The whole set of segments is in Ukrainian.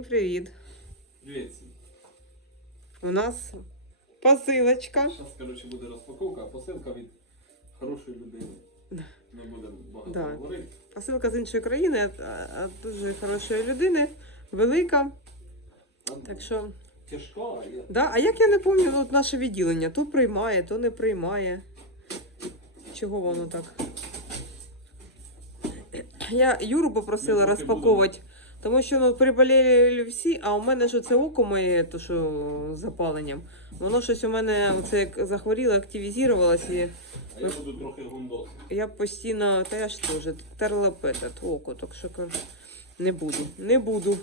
Всім привіт! Привіт. У нас посилочка. Зараз, коротше, буде розпаковка, а посилка від хорошої людини. Не будемо багато Да. говорити. Посилка з іншої країни, а- дуже хорошої людини, велика. А Так що, Тяжка, а я... да, а як я не пам'ятаю, ну, от наше відділення то приймає, то не приймає. Чого воно так? Я Юру попросила розпаковувати, тому що ну, приболіли всі, а у мене ж це око моє, то що з запаленням. Воно щось у мене оце як захворіло, активізувалось і. а я буду трохи гондос. Я постійно теж теж терла петет око, так що не буду, не буду.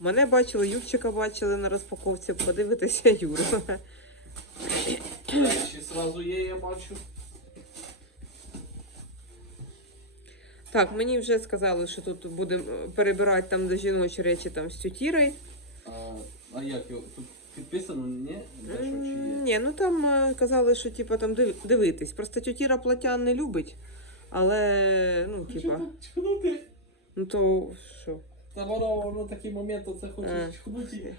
Мене бачили, Юрчика бачили на розпаковці, подивитися Юру. Ще зразу є, я бачу. Так, мені вже сказали, що тут будемо перебирати там де жіночі речі там з тютірою. А, а як його? Тут підписано, ні? Де що, чи є? Ні, ну там е, казали, що типа там див- дивитись. Просто тютіра платян не любить, але ну, типа, чого ти? ну то що? Та воно, воно такий момент, оце А. хоче чхнути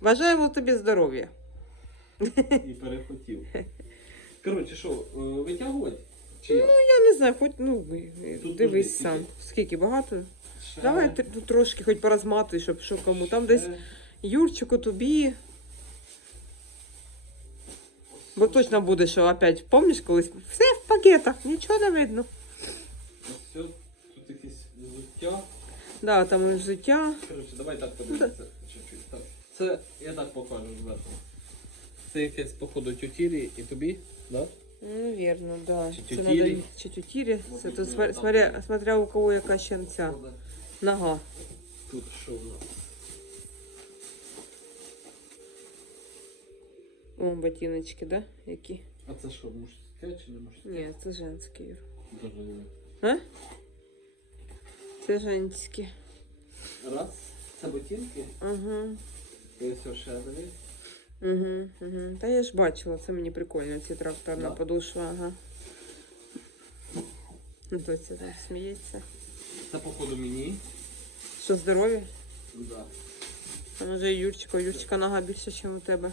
Бажаємо тобі здоров'я. і перехотів. Коротше, що, е, витягувати? Чи як? Я не знаю, хоч ну Тут дивись можна сам. скільки? Скільки багато? Ще- Давай ти тут трошки хоч порозматуй, щоб що кому. Там десь ще- Юрчику тобі. Бо точно буде, що опять, пам'ятаєш колись? Все в пакетах, нічого не видно. Ось все, тут якесь взуття. Да, там і життя. Коротше, давай так подивимося чуть-чуть. Так. Це я так покажу зверху. Це якесь, походу, тютірі і тобі, да? Ну, вірно, да. Чи Це тютірі. надо чи тютірі. Мабуть, Це тут ну, смотря, там смотря, буде. смотря у кого яка ще ця нога. Тут що у нас? О, ботиночки, да? Які? А це що, мужське чи не мужське? Ні, це женські. Юр. Дуже не. А? Це женські. Раз, це ботинки, Ага. і ось ще дивись. Угу, угу. Та я ж бачила, це мені прикольно, ці тракторна Да? подошва, ага. Доця там сміється. Це, походу, мені. Що здоров'я? Да. А може і Юрчика, Юрчика нога більше, ніж у тебе.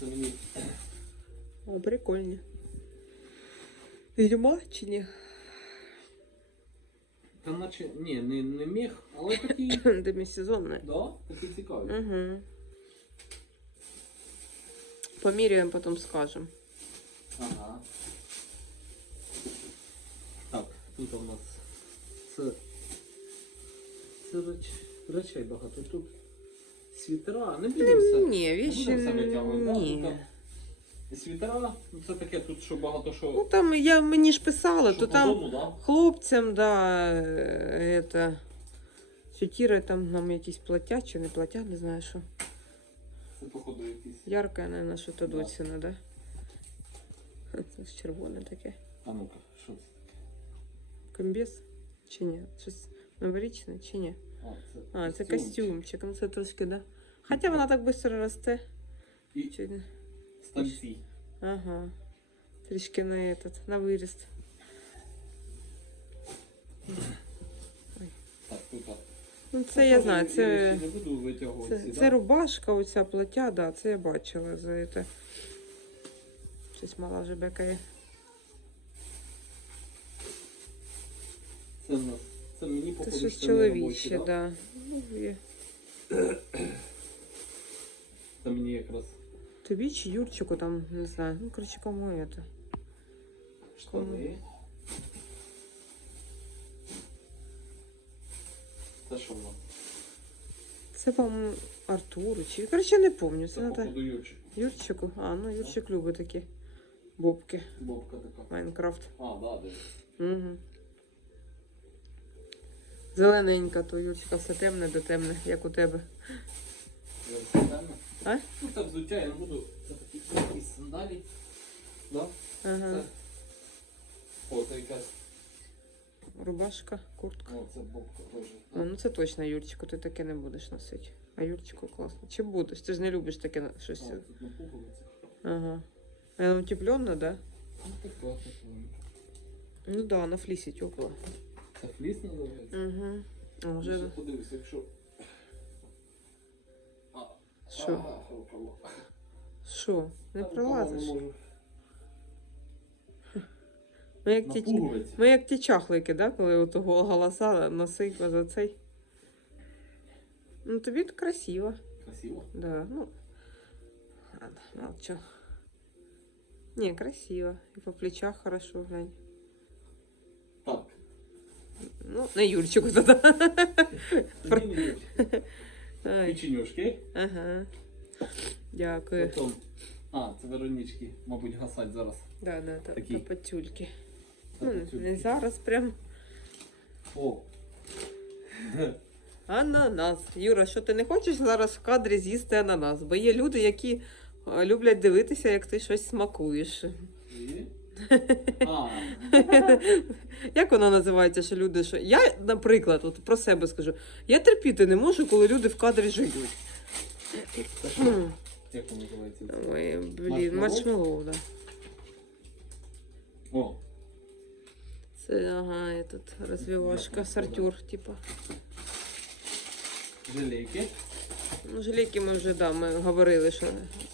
Це мені. О, прикольні. Відьма чи ні? Та наче, ні, не, не міг, але такий, Демісезонне. да, такий цікавий. Угу. Поміряємо, потім скажемо. Ага. Так, тут у нас це, це реч, речей багато. Тут світера, не будемо все. Ні, не віщі. Тут ні. там і світера, ну це таке тут, що багато що. Ну там я мені ж писала, що то там дому, да? хлопцям, да, е, это, тютіра там нам якісь платять чи не платять, не знаю що. Це походу якісь. Ярке, наверное, що то Да. доціна, да? Це ж червоне таке. А ну-ка, що це? Комбез? Чи ні? Щось новорічне чи ні? А, це, А, це костюмчик. костюмчик, ну це трошки, да. Хоча вона так швидко росте. І Чи не? стальці. Ага. Трішки на этот, на виріст. Так, тут. а. Ну це я знаю, це, не буду витягувати. це, це да? рубашка, оця плаття, да, це я бачила за це. Щось мала вже бекає. Це в нас. Це мені Це походу. щось робочі, чоловіче, да? да. Ну, є. Це мені якраз Тобі чи Юрчику там, не знаю. Ну, коротше, кому це. штани. Це що в нас? Це, по-моєму, Артуру чи. Коротше, я не пам'ятаю. Це Це надо походу Юрчик. Юрчику. А, ну Юрчик любить такі бобки. Бобка така. Майнкрафт. А, да, де. Угу. Зелененька, то Юрчика все темне до темне, як у тебе. Я все темне. А? Ну я не буду. Це такі якісь сандалі. Да? Ага. Це. О, це якась. Рубашка, куртка. О, це бобка теж. А, ну це точно Юрчику, ти таке не будеш носити. А Юрчику класно. Чи будеш? Ти ж не любиш таке на- щось. А, тут на. Ага. А воно утепленно, да? Ну така, така. Ну да, на флісі тепло. Це фліс називається? Угу. А, Вже вже подивись, якщо Що? Ага, рукава. Що? Не Та рукава пролазиш? можу. Ми як ті, пуговиці. ми як ті чахлики, да? коли того голоса носить за цей. Ну тобі красиво. Красиво. Да, ну. Ладно, молчу. Не, красиво. И по плечах хорошо, глянь. Так. Ну, на Юрчику тогда. Печенюшки. ага. Дякую. Потім. А, це Веронички, мабуть, гасать зараз. Да, да, та, Такі. та пацюльки. Ну, не зараз прям. О. Ананас. Юра, що ти не хочеш зараз в кадрі з'їсти ананас? Бо є люди, які е, люблять дивитися, як ти щось смакуєш. І? А, Як воно називається, що люди, що. Я, наприклад, от про себе скажу, я терпіти не можу, коли люди в кадрі жують. М. Як воно називається? Ой, блін, Маршмеллоу? да. О, ага, этот, развивашка, сортер, типа. желейки. Ну, желейки ми вже, да, ми говорили, що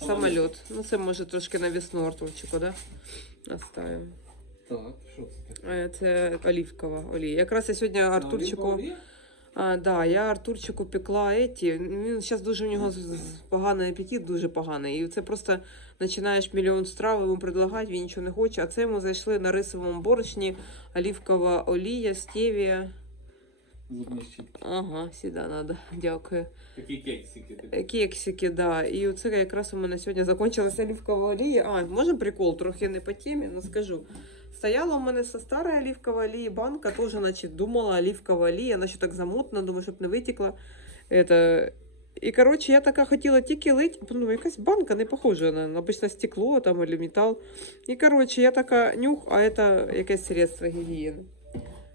самоліт. Ну, це може трошки на весну Артурчику, да? Оставимо. Так, що це это Е, Це олівкова олія. Якраз я сьогодні Артурчику. Олівкові? А, да, я Артурчику пекла еті. Він зараз дуже у нього поганий апетит, дуже поганий. І це просто починаєш мільйон страв йому предлагати, він нічого не хоче. А це йому зайшли на рисовому борошні олівкова олія, стевія. Ага, сюди треба. Дякую. Такі кексики. Е, Кексики, да. І оце якраз у мене сьогодні закінчилася олівкова олія. А, може прикол, трохи не по темі, але скажу. Стояла у мене со старої оливкової олії банка, теж, значить, думала оливкова олія, вона ще так замутна, думаю, щоб не витекла. Это... І, коротше, я така хотіла тільки лить, ну, якась банка не похожа на, на обычно стекло там, або метал. І, коротше, я така нюх, а це якесь средство гігієни.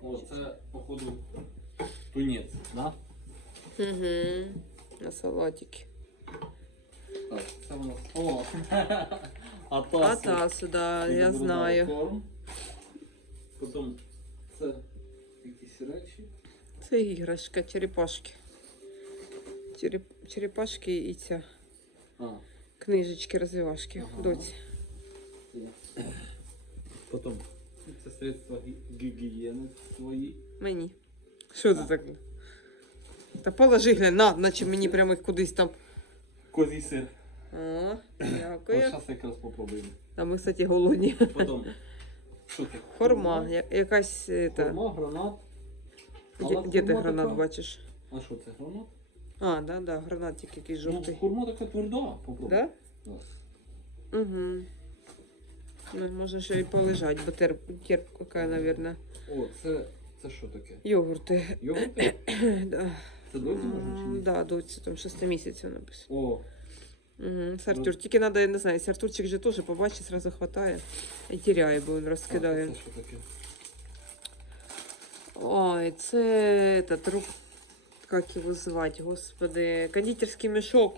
О, це, походу, тунець, да? Угу. На салатики. Так, це у нас. О! Атасу. Атасу, да, я знаю. Корм. Потім це якісь речі. Це іграшка, черепашки. Череп... Черепашки і ця А, книжечки, розвивашки. Ага. Доці. Потім це средства гі- гігієни свої. Мені. Що це таке? Та положи глянь, на, наче мені прямо їх кудись там. Козій сир. О, Ось зараз якраз попробуємо. А ми, кстати, голодні. Потім. Що це? Хорма, я- якась. е, Та... Хорма, гранат. Де, Але де ти гранат така- бачиш? А що це гранат? А, да, да, гранатик якийсь Ну, жовтий. хурма така тверда, попробуй. Да? Да. Угу. Ну, може ще й полежать, бо терп, терпка, наверное. О, це, це що таке? Йогурти. Йогурти? да. Це досі можна чи М, ні? Да, доці, там 6 місяців написано. О, Угу. З Артур. Тільки треба, я не знаю, якщо же теж побачить, сразу хватає і теряє, бо він а розкидає. це що таке? Ой, це этот, рук... Як його звати, господи, кондитерський мішок.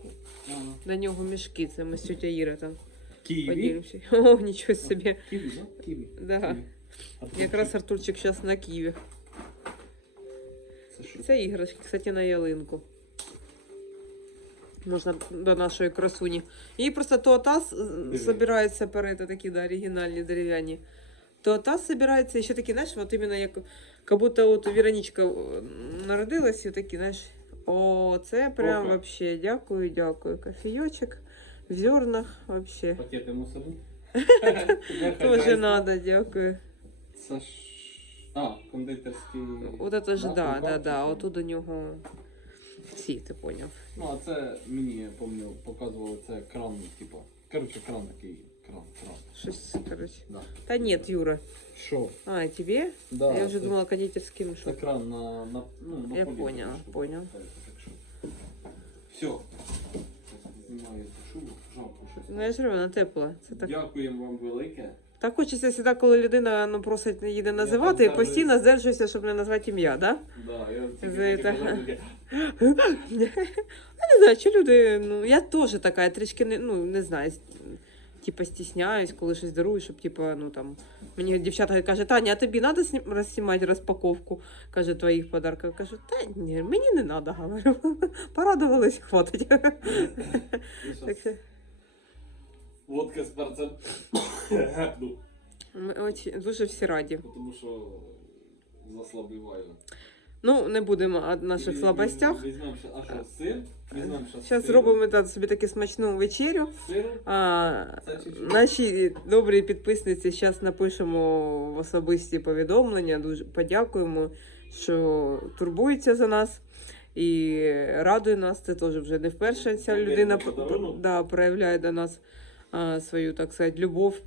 Ага. На нього мішки, це ми з тетя Іра там Ківі? поділимося. О, нічого собі. Ківі, да? Ківі. Да. А тут Якраз що? Артурчик зараз на Києві. Це що? Це іграшки, кстати, на ялинку. Можна до нашої красуні. Їй просто то таз збирається перейти такі да, оригінальні дерев'яні. То таз збирається і ще такі, знаєш, от іменно як, як будто от Вероничка е, народилась, і такі, знаєш, о, це прям Охо. вообще, дякую, дякую. Кофійочок в зернах вообще. Пакети мусорні? Тоже надо, дякую. Ж... А, кондитерський... От это ж, да, да, да, отут до нього всі, ти поняв. Ну, а це мені, я пам'ятаю, показували, це кран, типу. Коротше, кран такий. Кран, кран. Щось, короче. Да. Та нет, Юра. Що? А, тебе? Да, Я вже це- думала кондитерський Це мішок. кран на, на, ну, на Я полі поняла. Так. Все. Знімаю цю шубу. Жалко щось. Ну я ж говорю, вона тепла. Це так. Дякуємо вам велике. Так хочеться завжди, коли людина ну, просить їде називати, і так постійно здержуюся, щоб не назвати ім'я, да? Да, я Я не знаю, чи люди, ну я теж така, я трішки не, ну, не знаю. типа стісняюсь, коли щось дарую, щоб типа, ну там. Мені дівчата каже, Таня, а тобі треба розснімати розпаковку? каже, твоїх подарків. Кажу, та ні, мені не треба, говорю. Порадувались, хватить. Водка з перцем. Ну, ми очень, дуже всі раді. тому що заслабиваю. Ну, не будемо о наших слабостях. Візьмемо ще, а що, сир? Візьмемо ще Зараз зробимо так, собі таку смачну вечерю. Сир. А, Це чуть-чуть. наші добрі підписниці зараз напишемо в особисті повідомлення. Дуже подякуємо, що турбується за нас. І радує нас, це теж вже не вперше ця Дякую людина за подарунок. да, проявляє до нас свою, так сказати, любов.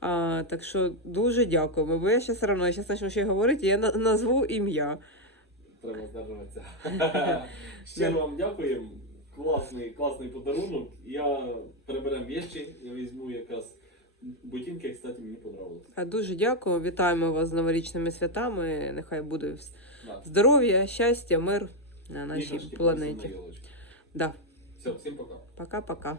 А, так що дуже дякуємо. Бо я зараз все одно, я зараз почну ще говорити, я на- назву ім'я. Треба здержуватися. Щиро вам дякуємо. Класний, класний подарунок. Я приберемо вещі, я візьму якраз ботинки, кстати, мені. А дуже дякую. Вітаємо вас з новорічними святами. Нехай буде Да. здоров'я, щастя, мир на нашій планеті. на. Да. Все, всім пока. Пока-пока.